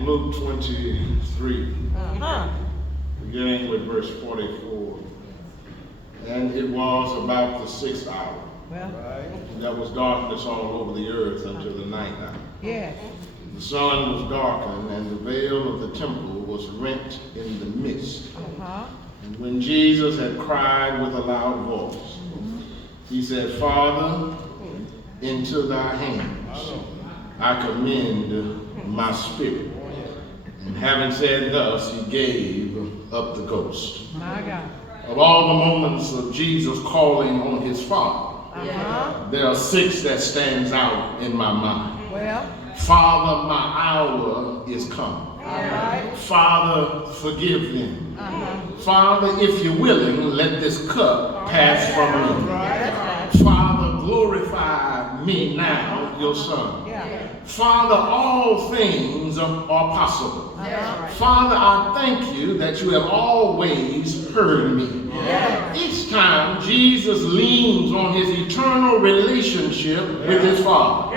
Luke 23, beginning with verse 44. And it was about the 6th hour. And there was darkness all over the earth until the 9th hour. The sun was darkened, and the veil of the temple was rent in the midst. And when Jesus had cried with a loud voice, he said, Father, into thy hands I commend my spirit. And having said thus, he gave up the ghost. My God. Of all the moments of Jesus calling on his Father, there are 6 that stands out in my mind. Well, Father, my hour is come. right. Father, forgive them. Father, if you're willing, let this cup pass from me. Father, glorify me now, your son. Father, all things are possible. Father, I thank you that you have always heard me. Each time Jesus leans on his eternal relationship with his Father.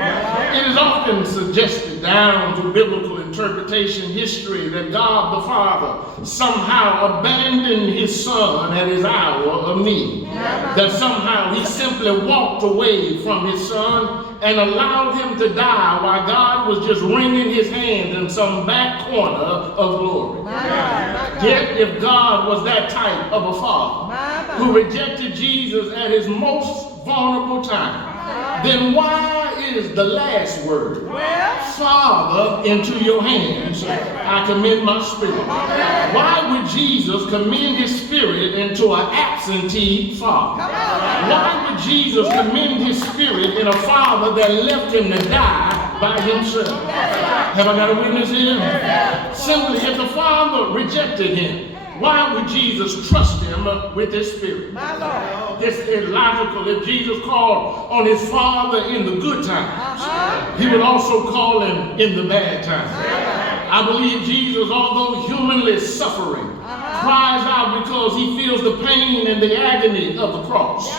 It is often suggested down to biblical interpretation history that God the Father somehow abandoned his Son at his hour of need. That somehow he simply walked away from his Son and allowed him to die while God was just wringing his hand in some back corner of glory. Yet if God was that type of a father who rejected Jesus at his most vulnerable time, then why is the last word, Father, into your hands I commend my spirit? Why would Jesus commend his spirit into an absentee father? Why would Jesus commend his spirit in a father that left him to die by himself? Have I got a witness here? Simply, if the father rejected him, why would Jesus trust him with his spirit? It's illogical. If Jesus called on his Father in the good times, he would also call him in the bad times. I believe Jesus, although humanly suffering, cries out because he feels the pain and the agony of the cross,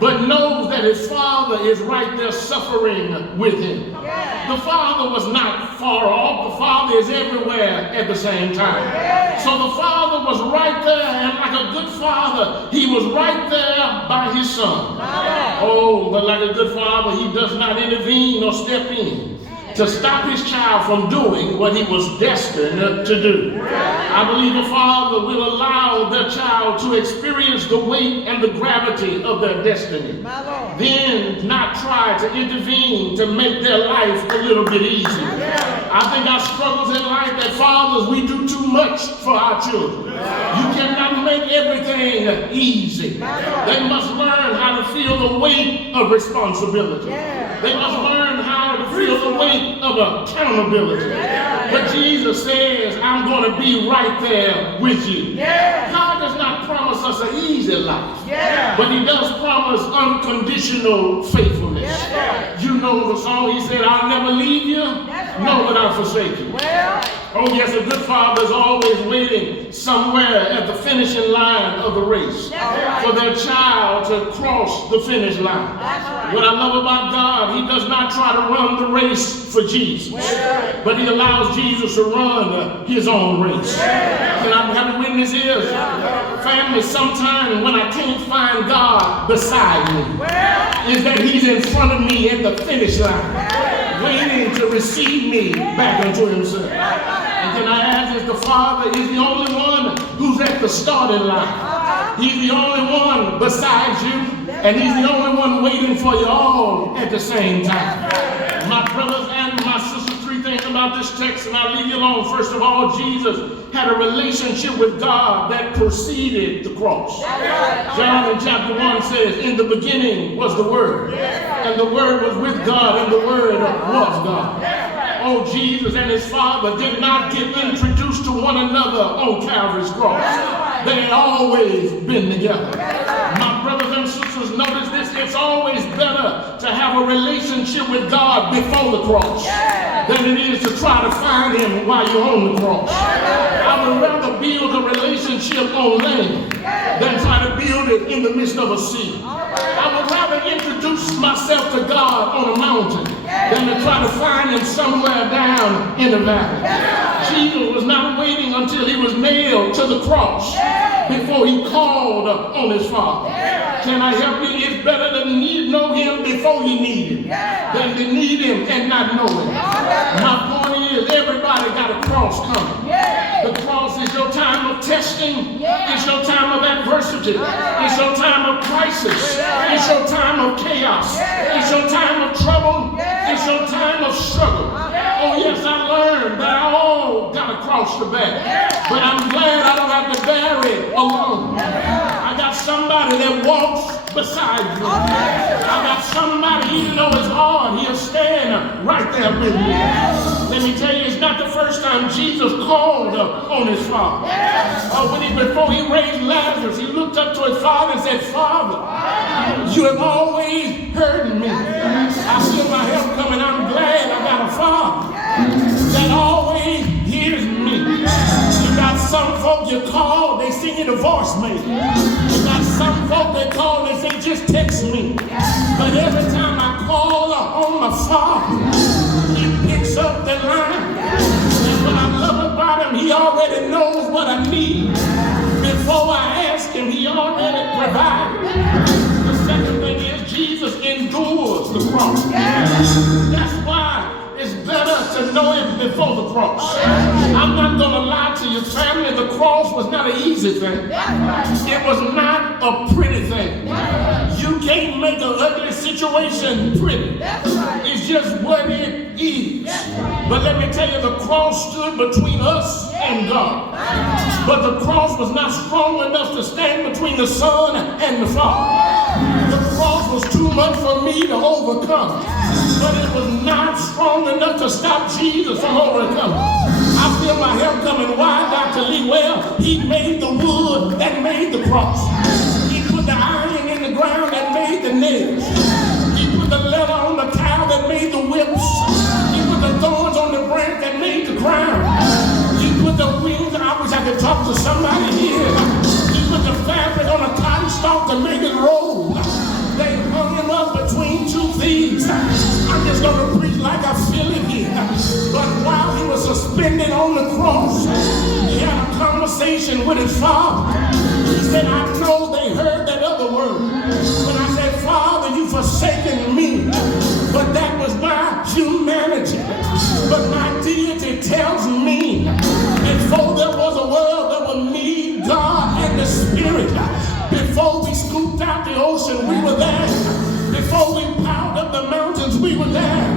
but knows that his Father is right there suffering with him. The Father was not far off. The Father is everywhere at the same time. So the Father was right there, and like a good father, he was right there by his Son. Oh, but like a good father, he does not intervene or step in to stop his child from doing what he was destined to do. I believe a father will allow their child to experience the weight and the gravity of their destiny, then not try to intervene to make their life a little bit easier. I think our struggles in life that fathers, we do too much for our children. You cannot make everything easy. They must learn how to feel the weight of responsibility. They must learn how to feel the weight of accountability. But Jesus says, I'm going to be right there with you. God does not promise us an easy life, but he does promise unconditional faithfulness. You know the song, he said, I'll never leave you, nor will I forsake you. Oh yes, a good father is always waiting somewhere at the finishing line of the race for their child to cross the finish line. What I love about God, he does not try to run the race for Jesus, but he allows Jesus to run his own race. Can I have a witness here? Family, sometimes when I can't find God beside me, is that he's in front of me at the finish line, waiting to receive me back unto himself. And can I ask, is the Father is the only one who's at the starting line. He's the only one besides you, and he's the only one waiting for you all at the same time. My brothers and my sisters, 3 things about this text, and I'll leave you alone. First of all, Jesus had a relationship with God that preceded the cross. John in chapter 1 says, in the beginning was the Word, and the Word was with God, and the Word was God. Oh, Jesus and his Father did not get introduced to one another on Calvary's cross. They had always been together. My brothers and sisters, notice this. It's always better to have a relationship with God before the cross than it is to try to find him while you're on the cross. I would rather build a relationship on land than try to build it in the midst of a sea. I would rather introduce myself to God on a mountain than to try to find him somewhere down in the valley. Jesus was not waiting until he was nailed to the cross before he called on his Father. Can I help you? It's better to know him before you need him than to need him and not know him. My point is, everybody got a cross coming. The cross is your time of testing. It's your time of adversity. It's your time of crisis. It's your time of chaos. It's your time of trouble. It's your time of struggle. Oh yes, I learned that I all got a cross to bear. But I'm glad I don't have to bear it alone. I got somebody that walks beside you. I got somebody, even though it's hard, he'll stand right there with me. Let me tell you, it's not the first time Jesus called on his Father. Before he raised Lazarus, he looked up to his Father and said, Father, you have always heard me. I feel my help coming. I'm glad I got a Father that always hears me. You got some folk you call, they send you the voicemail. You got some folk they call, they say, just text me. But every time I call on my Father, he picks up the line. And what I love about him, he already knows what I need. Before I ask him, he already provided. The second thing is, Jesus endures the cross. That's why it's better to know him before the cross. I'm not going to lie to you, family. The cross was not an easy thing. It was not a pretty thing. You can't make an ugly situation pretty. It's just what it is. But let me tell you, the cross stood between us and God. But the cross was not strong enough to stand between the Son and the Father. The cross was too much for me to overcome. But it was not strong enough to stop Jesus from overcoming. I feel my help coming. Why, Dr. Lee? Well, he made the wood that made the cross. He put the iron in the ground that made the nails. He put the leather on the cow that made the whips. He put the thorns on the branch that made the crown. He put the wings, I wish I could talk to somebody here. He put the fabric on a cotton stalk to make it roll. They hung him up between two thieves. I'm just going to preach like I feel it here. But while he was suspended on the cross, he had a conversation with his Father. He said, I know they heard that other word. When I said, Father, you forsaken me. But that was my humanity. But my deity tells me, before there was a world that would need God and the Spirit, before we scooped out the ocean, we were there. Before we piled up the mountains, we were there.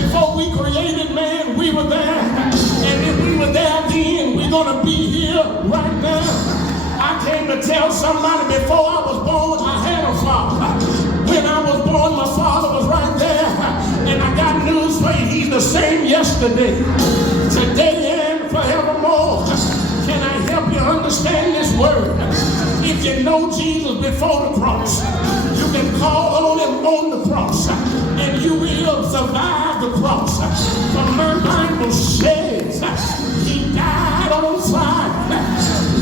Before we created man, we were there. And if we were there then, we're going to be here right now. I came to tell somebody, before I was born, I had a Father. When I was born, my Father was right there. And I got news for you, he's the same yesterday, today, and forevermore. Can I help you understand this word? If you know Jesus before the cross, you can call on him on the cross, and you will survive the cross. For my Bible says he died on Friday.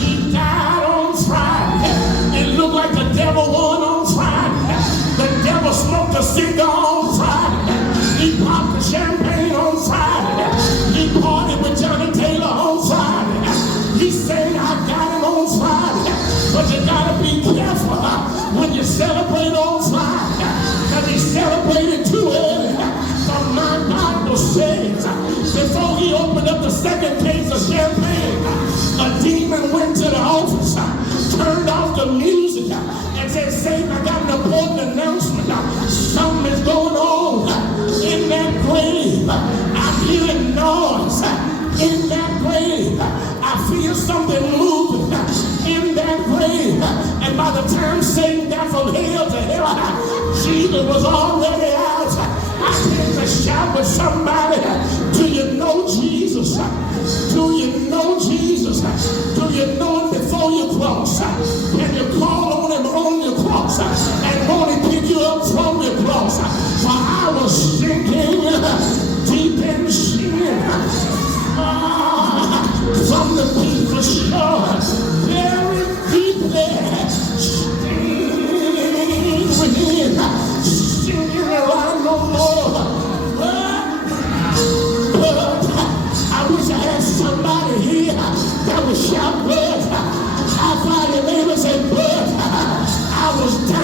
He died on Friday. It looked like the devil won on Friday. The devil smoked a cigar on Friday. He popped the champagne on Friday. He partied with Johnny Taylor on Friday. He said, I got him on Friday. But you gotta be careful when you celebrate on Friday, because he celebrated too early. For my Bible says, before he opened up the second case of champagne, a demon went to the office, turned off the music, and said, Satan, I got an important announcement. Something is going on in that grave. I'm hearing noise in that grave. I feel something moving in that grave. And by the time Satan got from hell to hell, Jesus was already out. I came to shout with somebody, do you know Jesus? Do you know Jesus? Do you know him before you cross? Can you call on him on your cross? And won't he pick you up from your cross? For I was sinking deep in sin. from the people shore, very deeply within, singing around no more. But I wish I had somebody here that would shout, but I find your neighbor say, but I was down.